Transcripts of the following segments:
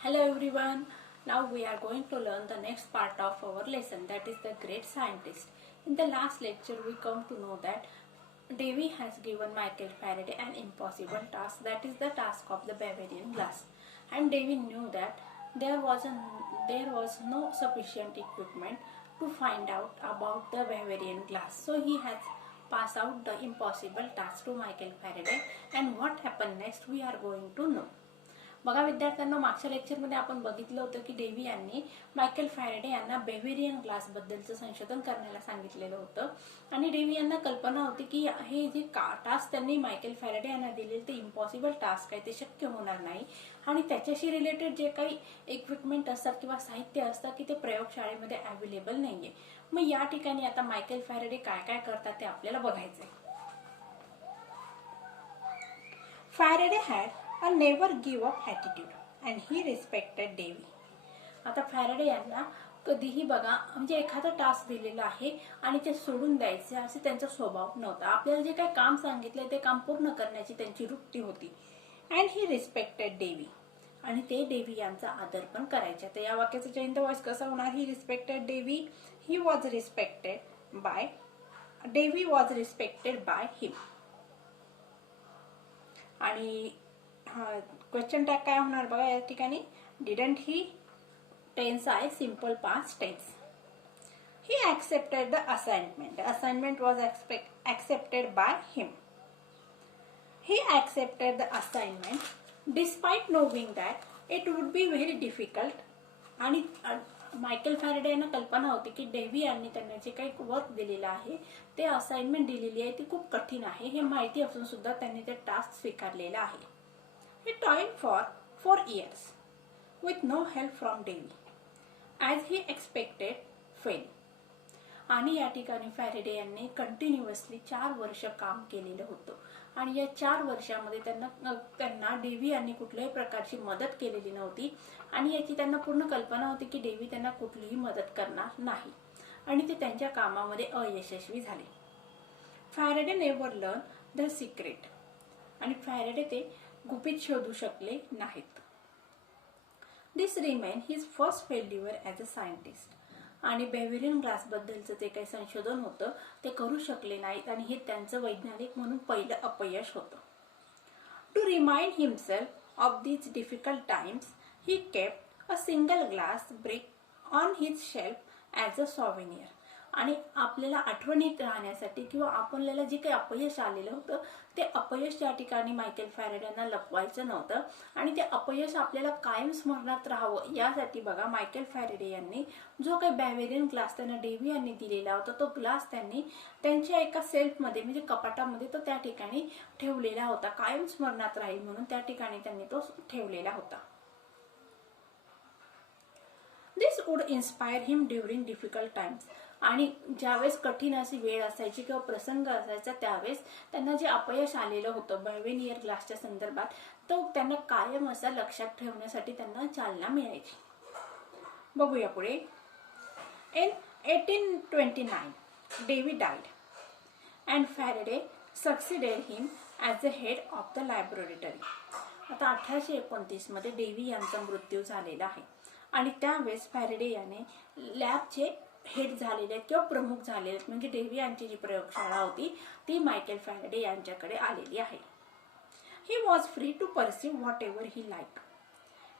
Hello everyone. Now we are going to learn the next part of our lesson, that is the great scientist. In the last lecture we come to know that Davy has given Michael Faraday an impossible task, that is the task of the Bavarian glass. And Davy knew that there was no sufficient equipment to find out about the Bavarian glass. So he has passed out the impossible task to Michael Faraday, and what happened next we are going to know. बघा विद्यार्थ्यांना, मागच्या लेक्चरमध्ये आपण बघितलं होतं की Dewey यांनी Michael Faraday यांना बेवेरियन ग्लास बद्दलचं संशोधन करण्याला सांगितलेलं होतं आणि डेव्ही यांना कल्पना होती की हे जे टास्क त्यांनी मायकेल फॅरेडे यांना दिले ते इम्पॉसिबल टास्क आहे, ते शक्य होणार नाही आणि त्याच्याशी रिलेटेड जे काही इक्विपमेंट असतात किंवा साहित्य असतं की ते प्रयोगशाळेमध्ये अवेलेबल नाहीये. मग या ठिकाणी आता मायकेल फॅरेडे काय काय करतात ते आपल्याला बघायचंय. Faraday had a never give up attitude and he respected Davy. आता फॅरेडे यांना कधीही बघा म्हणजे एखादा टास्क दिलेला आहे आणि ते सोडून द्यायचे असे त्यांचा स्वभाव नव्हता. आपल्याला जे काही काम सांगितले ते काम पूर्ण करण्याची त्यांची वृत्ती होती. अँड ही रिस्पेक्टेड डेव्ही, आणि ते डेव्ही यांचा आदर पण करायचे. तर या वाक्याचा चेंज वॉइस कसा होणार? He respected Davy, he was respected by Davy was respected by him. आणि क्वेश्चन टॅग काय होणार बघा या ठिकाणी? डिडंट ही टेन्स आहे simple past tense. He accepted the assignment. Assignment was accepted by him. He accepted the assignment despite knowing that it would be very difficult. आणि Michael Faraday यांना कल्पना होती की डेव्ही यांनी त्यांना जे काही वर्क दिलेलं आहे, ते असाइनमेंट दिलेली आहे ती खूप कठीण आहे हे माहिती असून सुद्धा त्यांनी ते टास्क स्वीकारलेला आहे. He toiled for 4 years with no help from Davy, as he expected fail. आणि या ठिकाणी फॅरेडे यांनी कंटिन्युअसली 4 वर्ष काम केलेलं होतं आणि या 4 वर्षामध्ये त्यांना डेव्ही यांनी कुठल्याही प्रकारची मदत केलेली नव्हती आणि याची त्यांना पूर्ण कल्पना होती की डेव्ही त्यांना कुठलीही मदत करणार नाही आणि ते त्यांच्या कामामध्ये अयशस्वी झाले. Faraday never learn the secret, आणि फॅरेडे ते गुपित शोधू शकले नाहीत. This remain his first failure as a scientist. आणि बेवेरियन ग्लास बद्दलचं जे काही संशोधन होतं ते करू शकले नाहीत आणि हे त्यांचं वैज्ञानिक म्हणून पहिलं अपयश होतं. To remind himself of these difficult times he kept a single glass break on his shelf as a souvenir. आणि आपल्याला आठवणीत राहण्यासाठी किंवा आपल्याला जे काही अपयश आलेलं होतं ते अपयश या ठिकाणी मायकेल फॅरेडे यांना लपवायचं नव्हतं आणि ते अपयश आपल्याला कायम स्मरणात राहावं यासाठी बघा मायकेल फॅरेडे यांनी जो काही बॅवेरियन ग्लास त्यांना डेव्ही यांनी दिलेला होता तो ग्लास त्यांनी त्यांच्या एका सेल्फमध्ये म्हणजे कपाटामध्ये तो त्या ठिकाणी ठेवलेला होता. कायम स्मरणात राहील म्हणून त्या ठिकाणी त्यांनी तो ठेवलेला होता. This would inspire him during difficult times. आणि ज्यावेळेस कठीण अशी वेळ असायची किंवा प्रसंग असायचा त्यावेळेस त्यांना जे अपयश आलेलं होतं बॅवेरियन ग्लासच्या संदर्भात तो त्यांना कायम असा लक्षात ठेवण्यासाठी त्यांना चालना मिळायची. बघूया पुढे. In 1829 Davy died and Faraday succeeded him as a head of the laboratory. आता 1829 मध्ये डेव्ही यांचा मृत्यू झालेला आहे आणि त्यावेळेस फॅरेडे याने लॅबचे हेड झालेले आहेत किंवा प्रमुख झालेले आहेत, म्हणजे डेव्ही यांची जी प्रयोगशाळा होती ती मायकेल फॅरेडे यांच्याकडे आलेली आहे. He was free to pursue whatever he like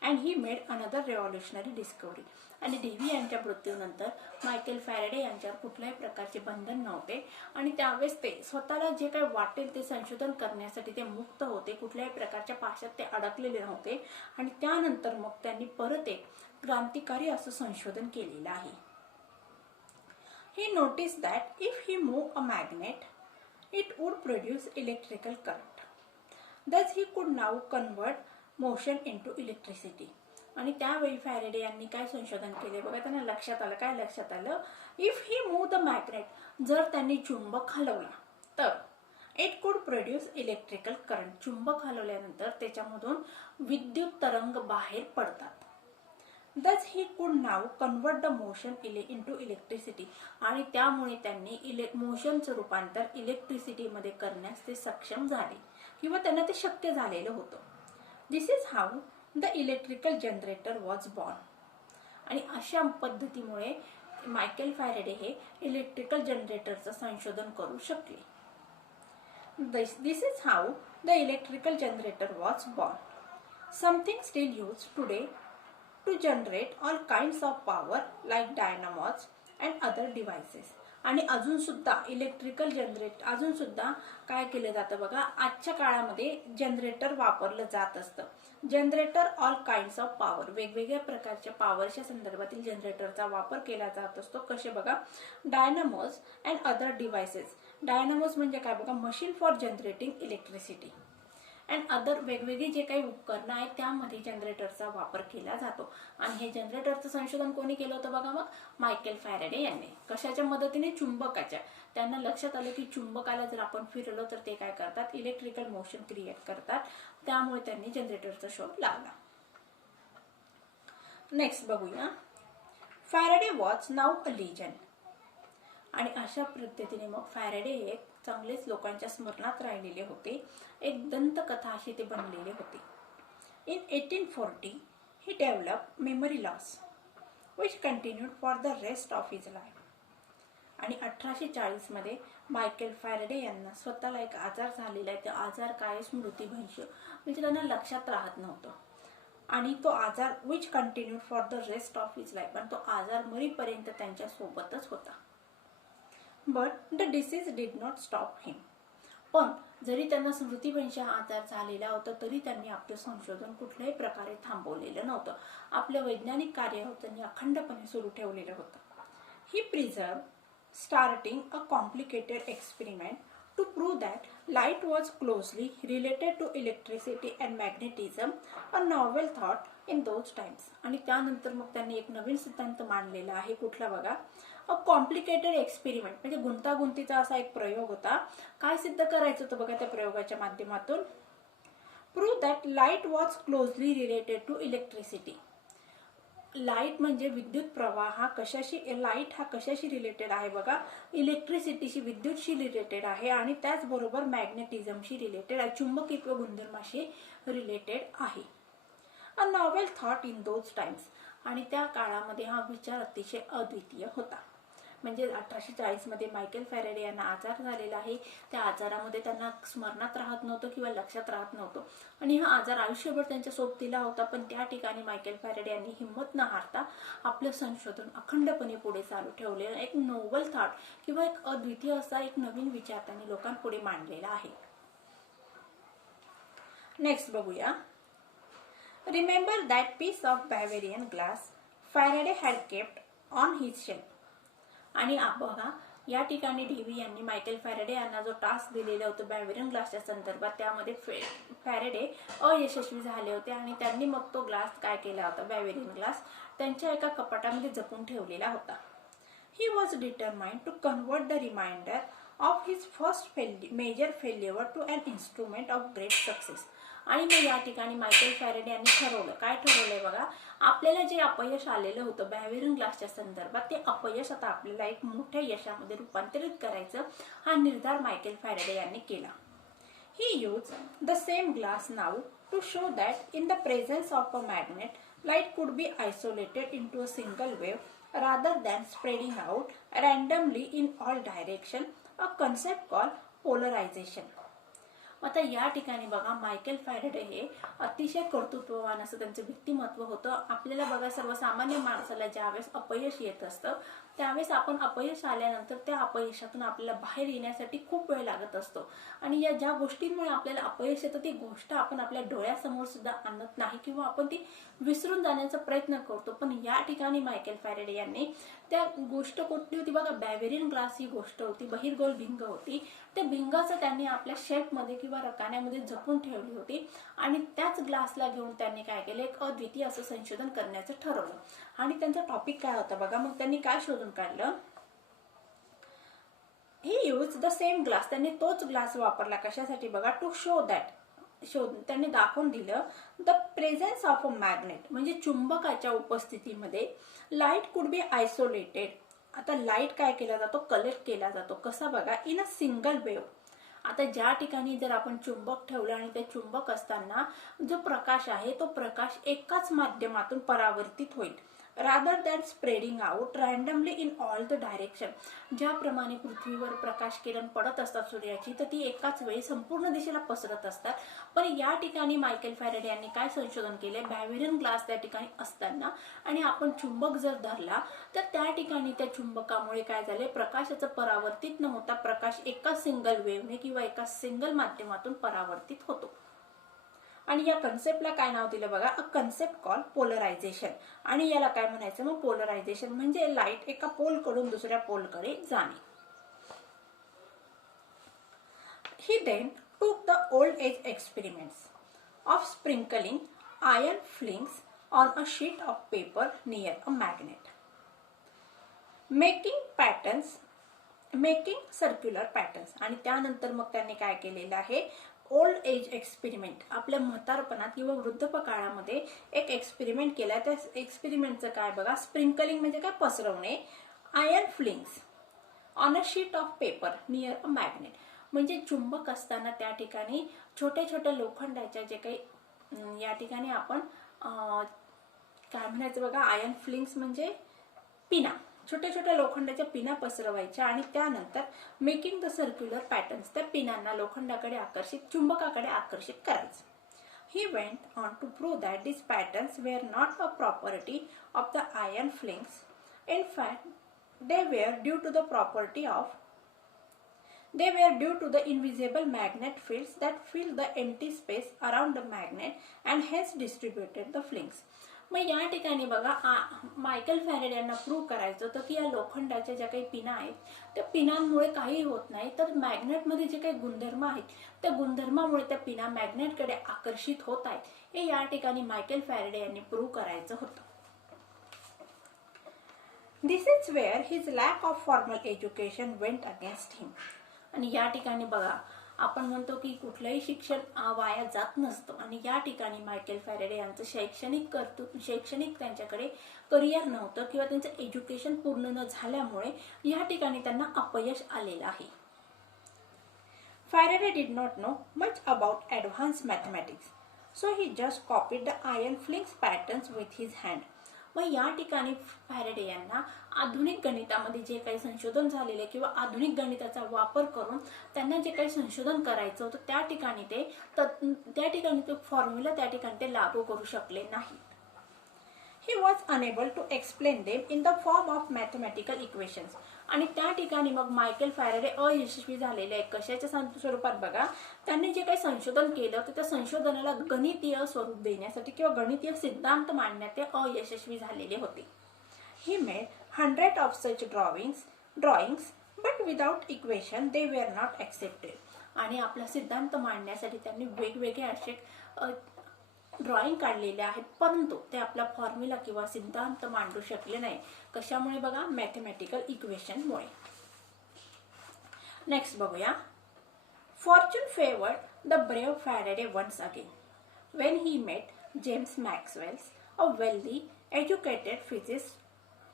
and he made another revolutionary discovery. आणि डेव्ही यांच्या मृत्यूनंतर मायकेल फॅरेडे यांच्यावर कुठल्याही प्रकारचे बंधन नव्हते आणि त्यावेळेस ते स्वतःला जे काही वाटेल ते संशोधन करण्यासाठी ते मुक्त होते. कुठल्याही प्रकारच्या पाशात ते अडकलेले नव्हते आणि त्यानंतर मग त्यांनी परत एक क्रांतिकारी असं संशोधन केलेलं आहे. He noticed that if he moved a magnet, it would produce electrical current. Thus he could now convert motion into electricity. आणि त्यावेळी फॅरेडे यांनी काय संशोधन केले बघा, त्यांना लक्षात आलं. काय लक्षात आलं? If he move the magnet, जर त्यांनी चुंबक हलवला तर इट कुड प्रोड्यूस इलेक्ट्रिकल करंट. चुंबक हलवल्यानंतर त्याच्यामधून विद्युत तरंग बाहेर पडतात. Thus he could now convert the motion into electricity. आणि त्यामुळे त्यांनी मोशनचं रूपांतर इलेक्ट्रिसिटीमध्ये करण्यास ते सक्षम झाले किंवा त्यांना ते शक्य झालेलं होतं. This is how the electrical generator was born. आणि अशा पद्धतीमुळे मायकेल फॅरेडे हे इलेक्ट्रिकल जनरेटरचं संशोधन करू शकले. This is how the electrical generator was born. Something still used today to generate all kinds of power like dynamos and other devices. आणि अजून सुद्धा इलेक्ट्रिकल अजून सुद्धा काय केलं जातं बघा, आजच्या काळामध्ये जनरेटर वापरलं जात असतं. Generator all kinds of power, वेगवेगळ्या प्रकारच्या पॉवरच्या संदर्भातील जनरेटरचा वापर केला जात असतो. कसे बघा, dynamos and other devices. Dynamos म्हणजे काय बघा, machine for generating electricity. And other, वेगवेगळी जे काही उपकरणं आहेत त्यामध्ये जनरेटरचा वापर केला जातो. आणि हे जनरेटरचं संशोधन कोणी केलं होतं बघा, मग मायकेल फॅरेडे यांनी. कशाच्या मदतीने? चुंबकाच्या. त्यांना लक्षात आलं की चुंबकाला जर आपण फिरवलं तर ते काय करतात, इलेक्ट्रिकल मोशन क्रिएट करतात. त्यामुळे त्यांनी जनरेटरचा शोध लावला. नेक्स्ट बघूया, Faraday was now a legend. आणि अशा पद्धतीने मग फॅरेडे हे चांगलेच लोकांच्या स्मरणात राहिलेले होते. एक दंतकथा अशी ते बनलेले होते. In 1840 he developed memory loss which continued for the rest of his life. आणि 1840 मध्ये मायकेल फॅरेडे यांना स्वतःला एक आजार झालेला आहे. तो आजार काय? स्मृतिभ्रंश, म्हणजे त्यांना लक्षात राहत नव्हतं. आणि तो आजार which continued for the rest of his life, आणि तो आजार मरीपर्यंत त्यांच्या सोबतच होता. But the disease did not stop him. पण जरी त्यांना स्मृतिभ्रंश हा आजार झालेला होता तरी त्यांनी आपलं संशोधन कुठल्याही प्रकारे थांबवलेलं नव्हतं. आपलं वैज्ञानिक कार्य त्यांनी अखंडपणे सुरू ठेवलेलं होतं. ही preserve starting a complicated experiment to prove that light was closely related to electricity and magnetism, a novel thought in those times. आणि त्यानंतर मग त्यांनी एक नवीन सिद्धांत मांडलेला आहे. कुठला बघा, अ कॉम्प्लिकेटेड एक्सपेरिमेंट, म्हणजे गुंतागुंतीचा असा एक प्रयोग होता. काय सिद्ध करायचं होतं बघा त्या प्रयोगाच्या माध्यमातून? Prove that light was closely related to electricity. Light म्हणजे विद्युत प्रवाह हा कशाशी, लाईट हा कशाशी रिलेटेड आहे बघा, इलेक्ट्रिसिटीशी, विद्युतशी रिलेटेड आहे. आणि त्याचबरोबर मॅग्नेटिझमशी रिलेटेड आहे, चुंबकीत्व गुणधर्माशी रिलेटेड आहे. A novel thought in those times. आणि त्या काळामध्ये हा विचार अतिशय अद्वितीय होता. म्हणजे 1840 मध्ये मायकेल फॅरेडे यांना आजार झालेला आहे. त्या आजारामध्ये त्यांना स्मरणात राहत नव्हतं किंवा लक्षात राहत नव्हतं. आणि हा आजार आयुष्यभर त्यांच्या सोबतीला होता. पण त्या ठिकाणी मायकेल फॅरेडे यांनी हिंमत न हारता आपलं संशोधन अखंडपणे पुढे चालू ठेवले. एक नोबल थॉट किंवा एक अद्वितीय असा एक नवीन विचार त्यांनी लोकांपुढे मांडलेला आहे. नेक्स्ट बघूया, remember that piece of Bavarian glass Faraday had kept on his shelf. आणि बघा, या ठिकाणी डीव्ही यांनी मायकेल फॅरेडे यांना जो टास्क दिलेला होता बॅवेरियन ग्लासच्या संदर्भात, त्यामध्ये फॅरेडे अयशस्वी झाले होते. आणि त्यांनी मग तो ग्लास काय केला होता, बॅवेरियन ग्लास त्यांच्या एका कपाटामध्ये जपून ठेवलेला होता. He was determined to convert the reminder of his first major failure to an instrument of great success. आणि मग या ठिकाणी मायकेल फॅरेडे यांनी ठरवलं, काय ठरवलंय बघा, आपल्याला जे अपयश आलेलं होतं बॅवेरियन ग्लासच्या संदर्भात, ते अपयश आता आपल्याला एक मोठ्या यशामध्ये रूपांतरित करायचं, हा निर्धार मायकेल फॅरेडे यांनी केला. He use the same glass now to show that in the presence of a magnet light could be isolated into a single wave rather than spreading out randomly in all direction, a concept call polarisation. आता या ठिकाणी बघा, Michael Faraday हे अतिशय कर्तृत्ववान असं त्यांचं व्यक्तिमत्व होतं. आपल्याला बघा, सर्वसामान्य माणसाला ज्यावेळेस अपयश येत असतं त्यावेळेस आपण अपयश आल्यानंतर त्या अपयशातून आपल्याला बाहेर येण्यासाठी खूप वेळ लागत असतो. आणि या ज्या गोष्टींमुळे आपल्याला अपयश येतं ती गोष्ट आपण आपल्या डोळ्यासमोर सुद्धा आणत नाही किंवा आपण ती विसरून जाण्याचा प्रयत्न करतो. पण या ठिकाणी मायकेल फॅरेडे यांनी त्या गोष्ट कुठली होती बघा, बॅवेरियन ग्लास ही गोष्ट होती, बहिर्गोल भिंग होती. त्या भिंगाचं त्यांनी आपल्या शेल्फमध्ये किंवा रकान्यामध्ये जपून ठेवली होती. आणि त्याच ग्लासला घेऊन त्यांनी काय केलं, एक अद्वितीय असं संशोधन करण्याचं ठरवलं. आणि त्यांचा टॉपिक काय होता बघा, मग त्यांनी काय शोधून काढलं, ही यूज द सेम ग्लास. त्यांनी तोच ग्लास वापरला कशासाठी बघा, टू शो दॅट, त्यांनी दाखवून दिलं, the presence of a magnet, म्हणजे चुंबकाच्या उपस्थितीमध्ये लाईट कुड बी आयसोलेटेड. आता लाईट काय केला जातो, कलेक्ट केला जातो. कसा बघा, इन अ सिंगल वेव्ह. आता ज्या ठिकाणी जर आपण चुंबक ठेवलं आणि ते चुंबक असताना जो प्रकाश आहे तो प्रकाश एकाच माध्यमातून परावर्तित होईल, rather than spreading out randomly in all the direction. ज्याप्रमाणे पृथ्वीवर प्रकाश किरण पडत असतात सूर्याची, तर ती एकाच वेळी संपूर्ण दिशेला पसरत असतात. पण या ठिकाणी मायकेल फॅरेडे यांनी काय संशोधन केले, बॅव्हेरियन ग्लास त्या ठिकाणी असताना आणि आपण चुंबक जर धरला तर त्या ठिकाणी त्या चुंबकामुळे काय झाले, प्रकाशाचं परावर्तित न होता प्रकाश एका सिंगल वेव्हने किंवा एका सिंगल माध्यमातून परावर्तित होतो. आणि या कन्सेप्टला काय नाव दिलं बघा, अ कन्सेप्ट कॉल पोलरायझेशन. आणि याला काय म्हणायचं मग, पोलरायझेशन म्हणजे लाईट एका पोल कडून दुसऱ्या पोल कडे जाणे. ही then took the old age experiments of sprinkling iron flings on a sheet of paper near a magnet, making circular patterns. आणि त्यानंतर मग त्यांनी काय केलेलं आहे, ओल्ड एज एक्सपेरिमेंट, आपल्या म्हातारपणात किंवा वृद्धपकाळामध्ये एक एक्सपेरिमेंट केला. त्या एक्सपेरिमेंटचं काय बघा, स्प्रिंकलिंग म्हणजे काय, पसरवणे, iron filings on a sheet of paper near a magnet, म्हणजे चुंबक असताना त्या ठिकाणी छोट्या छोट्या लोखंडाच्या जे काही या ठिकाणी आपण काय म्हणायचं बघा, आयर्न फ्लिंग्स म्हणजे पिना, छोट्या छोट्या लोखंडाच्या पिना पसरवायच्या आणि त्यानंतर मेकिंग द सर्क्युलर पॅटर्न्स, त्या पिनांना लोखंडाकडे आकर्षित, चुंबकाकडे आकर्षित करायचं. He went on to prove that these patterns were not a property of the iron flings. In fact, they were due to the invisible magnet fields that fill the empty space around the magnet and hence distributed the flings. मग या ठिकाणी बघा, Michael Faraday यांना prove करायचं होतं की या लोखंडाच्या ज्या काही पिना आहेत त्या पिनांमुळे काही होत नाही, तर मॅग्नेटमध्ये जे काही गुणधर्म आहेत त्या गुणधर्मामुळे त्या पिना मॅग्नेटकडे आकर्षित होत आहेत, हे या ठिकाणी मायकेल फॅरेडे यांनी प्रूव्ह करायचं होतं. This is where his lack of formal education went against him. आणि या ठिकाणी बघा, आपण म्हणतो की कुठलंही शिक्षण वाया जात नसतं, आणि या ठिकाणी मायकेल फॅरेडे यांचं शैक्षणिक त्यांच्याकडे करिअर नव्हतं किंवा त्यांचं एज्युकेशन पूर्ण न झाल्यामुळे या ठिकाणी त्यांना अपयश आलेलं आहे. Faraday did not know much about advance mathematics, so he just copied the iron flings patterns with his hand. मग या ठिकाणी फॅरेडे यांना आधुनिक गणितामध्ये जे काही संशोधन झालेले किंवा आधुनिक गणिताचा वापर करून त्यांना जे काही संशोधन करायचं होतं त्या ठिकाणी ते फॉर्म्युला त्या ठिकाणी ते लागू करू शकले नाही. He was unable to explain them in the form of mathematical equations. आणि त्या ठिकाणी मग मायकेल फॅरेडे अयशस्वी झालेले आहेत. कशाच्या स्वरूपात बघा, त्यांनी जे काही संशोधन केलं तर त्या संशोधनाला गणितीय स्वरूप देण्यासाठी किंवा गणितीय सिद्धांत मांडण्यात ते अयशस्वी झालेले होते. He made hundreds of such drawings, but without equation they were not accepted. आणि आपला सिद्धांत मांडण्यासाठी त्यांनी वेगवेगळे असे ड्रॉइंग काढलेले आहेत, परंतु ते आपला फॉर्म्युला किंवा सिद्धांत मांडू शकले नाही. कशामुळे बघा, मॅथमॅटिकल इक्वेशनमुळे. नेक्स्ट बघूया, fortune favoured the brave Faraday once again when he met James Maxwell, a wealthy educated physicist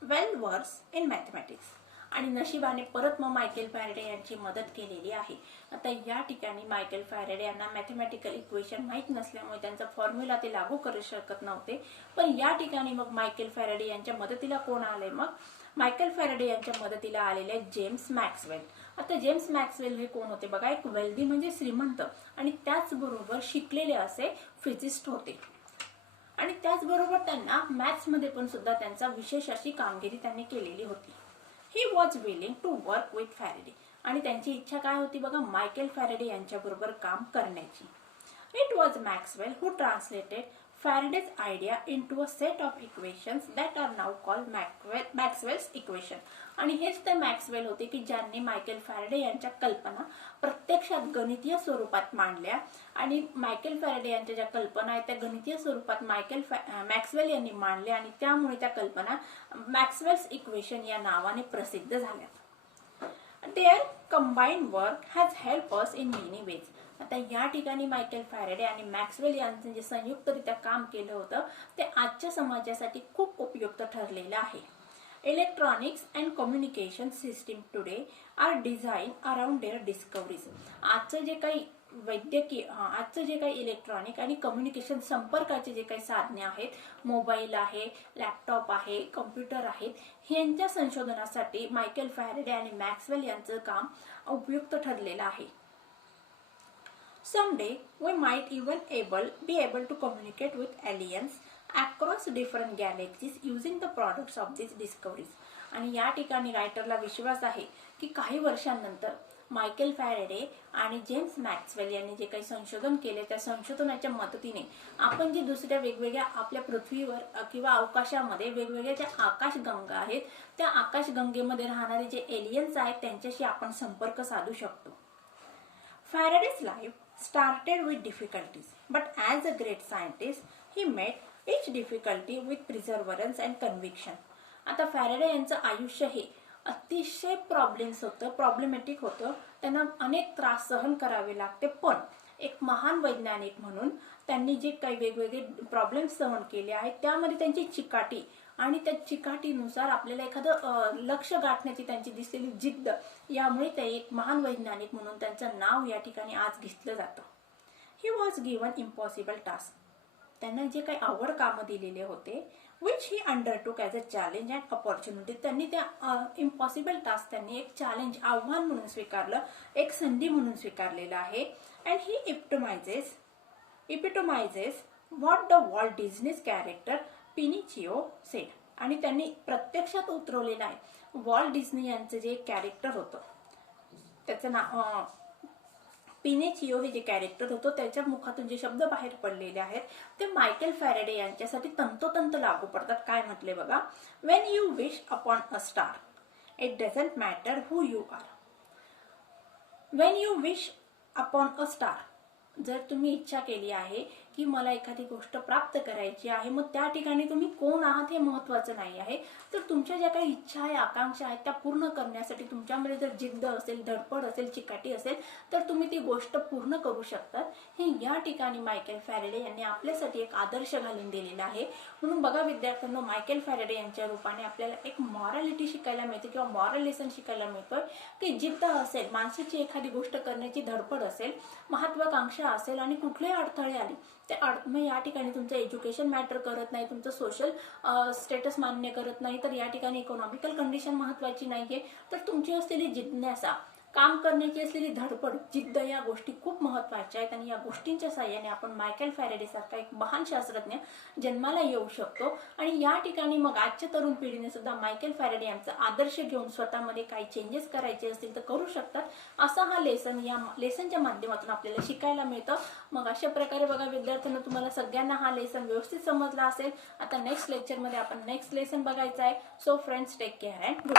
well versed in mathematics. आणि नशिबाने परत मग मायकेल फॅरेडे यांची मदत केलेली आहे. आता या ठिकाणी मायकेल फॅरेडे यांना मॅथमॅटिकल इक्वेशन माहीत नसल्यामुळे त्यांचा फॉर्म्युला ते लागू करू शकत नव्हते. पण या ठिकाणी मग मायकेल फॅरेडे यांच्या मदतीला कोण आले, मग मायकेल फॅरेडे यांच्या मदतीला आलेले जेम्स मॅक्सवेल. आता जेम्स मॅक्सवेल हे कोण होते बघा, एक वेल्दी म्हणजे श्रीमंत आणि त्याचबरोबर शिकलेले असे फिजिस्ट होते. आणि त्याचबरोबर त्यांना मॅथ्समध्ये पण सुद्धा त्यांचा विशेष अशी कामगिरी त्यांनी केलेली होती. He was willing to work with Faraday. आणि त्यांची इच्छा काय होती बघा, मायकेल फॅरेडे यांच्याबरोबर काम करण्याची. It was Maxwell who translated Faraday's idea into a set of equations that are now called Maxwell's equation. आणि हेच ते मॅक्सवेल होते की ज्यांनी मायकेल फॅरेडे यांच्या कल्पना प्रत्यक्षात गणितीय स्वरूपात मांडल्या. आणि मायकेल फॅरेडे यांच्या ज्या कल्पना आहेत त्या गणितीय स्वरूपात मॅक्सवेल यांनी मांडल्या आणि त्यामुळे त्या कल्पना मॅक्सवेल्स इक्वेशन या नावाने प्रसिद्ध झाल्या. Their combined work has helped us in many ways. आता या ठिकाणी मायकेल फॅरेडे आणि मॅक्सवेल यांचं जे संयुक्तरित्या काम केलं होतं ते आजच्या समाजासाठी खूप उपयुक्त ठरलेलं आहे. Electronics and communication system today are designed around their discoveries. आजचं जे काही आजचं जे काही इलेक्ट्रॉनिक आणि कम्युनिकेशन संपर्काचे जे काही साधने आहेत, मोबाईल आहे, लॅपटॉप आहे, कम्प्युटर आहेत, ह्यांच्या संशोधनासाठी मायकेल फॅरेडे आणि मॅक्सवेल यांचं काम उपयुक्त ठरलेलं आहे. Someday we might even be able to communicate with aliens across different galaxies using the products of these discoveries. आणि या ठिकाणी रायटरला विश्वास आहे की काही वर्षांनंतर मायकेल फॅरेडे आणि जेम्स मॅक्सवेल यांनी जे काही संशोधन केले त्या संशोधनाच्या मदतीने आपण जी दुसऱ्या वेगवेगळ्या आपल्या पृथ्वीवर किंवा अवकाशामध्ये वेगवेगळ्या ज्या आकाशगंगा आहेत त्या आकाशगंगेमध्ये राहणारे जे एलियन्स आहेत त्यांच्याशी आपण संपर्क साधू शकतो. Faraday's life started with difficulties, but as a great scientist, he met each difficulty with perseverance and conviction. आता फॅरेडे यांचं आयुष्य हे अतिशय प्रॉब्लेमॅटिक होतं. त्यांना अनेक त्रास सहन करावे लागते, पण एक महान वैज्ञानिक म्हणून त्यांनी जे काही वेगवेगळे प्रॉब्लेम सहन केले आहेत त्यामध्ये त्यांची चिकाटी आणि त्या चिकाटीनुसार आपल्याला एखादं लक्ष गाठण्याची त्यांची दिसलेली जिद्द, यामुळे ते एक महान वैज्ञानिक म्हणून त्यांचं नाव या ठिकाणी आज घेतलं जातं. He was given impossible task. त्यांना जे काही अवघड कामं दिलेले होते which he undertook as a challenge and opportunity. त्यांनी त्या इम्पॉसिबल टास्क त्यांनी एक चॅलेंज, आव्हान म्हणून स्वीकारलं, एक संधी म्हणून स्वीकारलेलं आहे. And he epitomises what the Walt Disney's character Pinocchio said. आणि त्यांनी प्रत्यक्षात उतरवलेलं आहे. वॉल्ट डिझनी यांचं जे कॅरेक्टर होतं त्याचं नाव पिनिचिओ हे जे कॅरेक्टर होतं त्याच्या मुखातून जे शब्द बाहेर पडलेले आहेत ते मायकेल फॅरेडे यांच्यासाठी तंतोतंत लागू पडतात. काय म्हटले बघा, when you wish upon a star it doesn't matter who you are. When you wish upon a star, जर तुम्ही इच्छा केली आहे की मला एखादी गोष्ट प्राप्त करायची आहे, मग त्या ठिकाणी तुम्ही कोण आहात हे महत्वाचं नाही आहे. तर तुमच्या ज्या काही इच्छा आहे, आकांक्षा आहेत त्या पूर्ण करण्यासाठी तुमच्यामध्ये जर जिद्द असेल, धडपड असेल, चिकाटी असेल तर तुम्ही ती गोष्ट पूर्ण करू शकतात. हे या ठिकाणी मायकेल फॅरेडे यांनी आपल्यासाठी एक आदर्श घालून दिलेला आहे. म्हणून बघा विद्यार्थ्यांनो, मायकेल फॅरेडे यांच्या रूपाने आपल्याला एक मॉरॅलिटी शिकायला मिळते किंवा मॉरल लेसन शिकायला मिळतं की जिद्द असेल, माणसाची एखादी गोष्ट करण्याची धडपड असेल, महत्वाकांक्षा असेल आणि कुठलेही अडथळे आले ते मग या ठिकाणी तुमचं एज्युकेशन मॅटर करत नाही, तुमचं सोशल स्टेटस मान्य करत नाही, तर या ठिकाणी इकॉनॉमिकल कंडिशन महत्वाची नाहीये, तर तुमची असलेली जिज्ञासा, काम करण्याची असलेली धडपड, जिद्द या गोष्टी खूप महत्वाच्या आहेत. आणि या गोष्टींच्या साहाय्याने आपण मायकेल फॅरेडे सारखा एक महान शास्त्रज्ञ जन्माला येऊ शकतो. आणि या ठिकाणी मग आजच्या तरुण पिढीने सुद्धा मायकेल फॅरेडे यांचा आदर्श घेऊन स्वतःमध्ये काही चेंजेस करायचे असतील तर करू शकतात. असा हा या लेसनच्या माध्यमातून आपल्याला शिकायला मिळतं. मग अशा प्रकारे बघा विद्यार्थ्यांना, तुम्हाला सगळ्यांना हा लेसन व्यवस्थित समजला असेल. आता नेक्स्ट लेक्चरमध्ये आपण नेक्स्ट लेसन बघायचं आहे. So friends, take care and good.